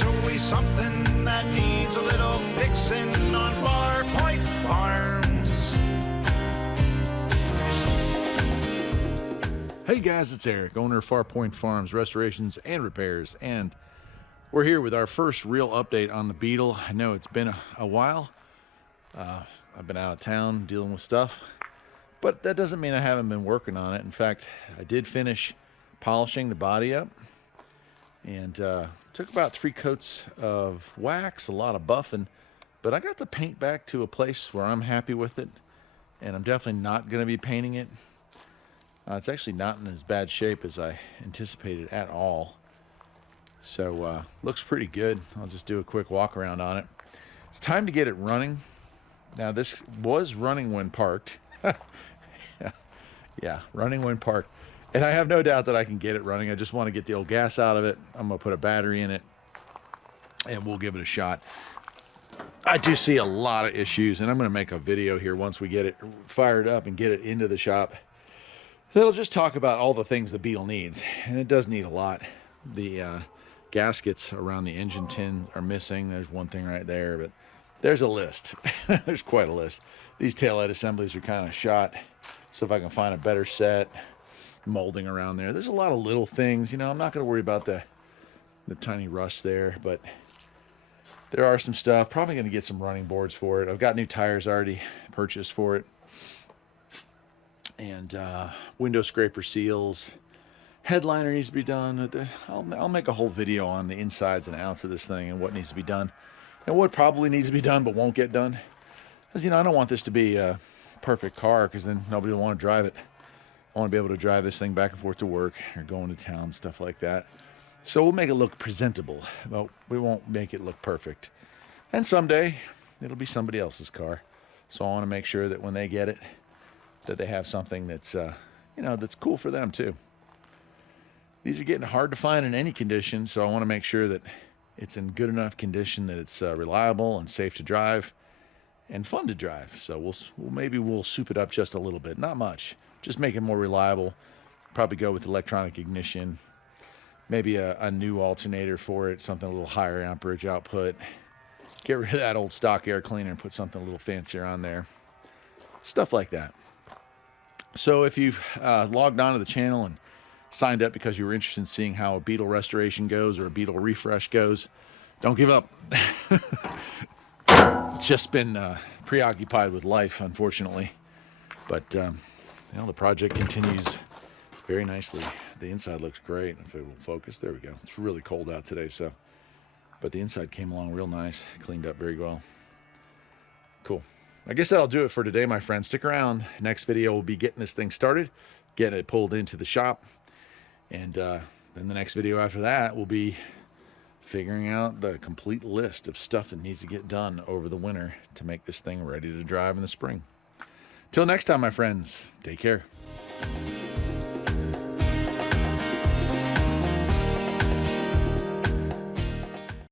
There's always something that needs a little fixing on Far Point Farms. Hey guys, it's Eric, owner of Far Point Farms, restorations and repairs, and we're here with our first real update on the Beetle. I know it's been a while. I've been out of town dealing with stuff, but that doesn't mean I haven't been working on it. In fact, I did finish polishing the body up, and took about 3 coats of wax, a lot of buffing, but I got the paint back to a place where I'm happy with it, and I'm definitely not going to be painting it. It's actually not in as bad shape as I anticipated at all. So looks pretty good. I'll just do a quick walk around on it. It's time to get it running. Now this was running when parked. Yeah, running when parked. And I have no doubt that I can get it running. I just want to get the old gas out of it. I'm going to put a battery in it and we'll give it a shot. I do see a lot of issues, and I'm going to make a video here once we get it fired up and get it into the shop. It'll just talk about all the things the Beetle needs, and it does need a lot. The gaskets around the engine tin are missing. There's one thing right there, but there's a list. There's quite a list. These taillight assemblies are kind of shot, so if I can find a better set, molding around there. There's a lot of little things. You know, I'm not going to worry about the tiny rust there, but there are some stuff. Probably going to get some running boards for it. I've got new tires already purchased for it. And window scraper seals. Headliner needs to be done. I'll make a whole video on the insides and outs of this thing and what needs to be done. And what probably needs to be done but won't get done. Because, you know, I don't want this to be a perfect car, because then nobody will want to drive it. I want to be able to drive this thing back and forth to work or going to town, stuff like that. So we'll make it look presentable, but we won't make it look perfect. And someday it'll be somebody else's car. So I want to make sure that when they get it, that they have something that's, you know, that's cool for them too. These are getting hard to find in any condition, so I want to make sure that it's in good enough condition that it's reliable and safe to drive and fun to drive. So maybe we'll soup it up just a little bit, not much. Just make it more reliable. Probably go with electronic ignition. Maybe a new alternator for it, something a little higher amperage output. Get rid of that old stock air cleaner and put something a little fancier on there. Stuff like that. So if you've logged on to the channel and signed up because you were interested in seeing how a Beetle restoration goes or a Beetle refresh goes, don't give up. It's just been preoccupied with life, unfortunately. But you know, the project continues very nicely. The inside looks great. If it will focus, there we go. It's really cold out today, so. But the inside came along real nice, cleaned up very well. Cool. I guess that'll do it for today, my friends. Stick around. Next video will be getting this thing started, getting it pulled into the shop, and then the next video after that will be figuring out the complete list of stuff that needs to get done over the winter to make this thing ready to drive in the spring. Till next time, my friends, take care.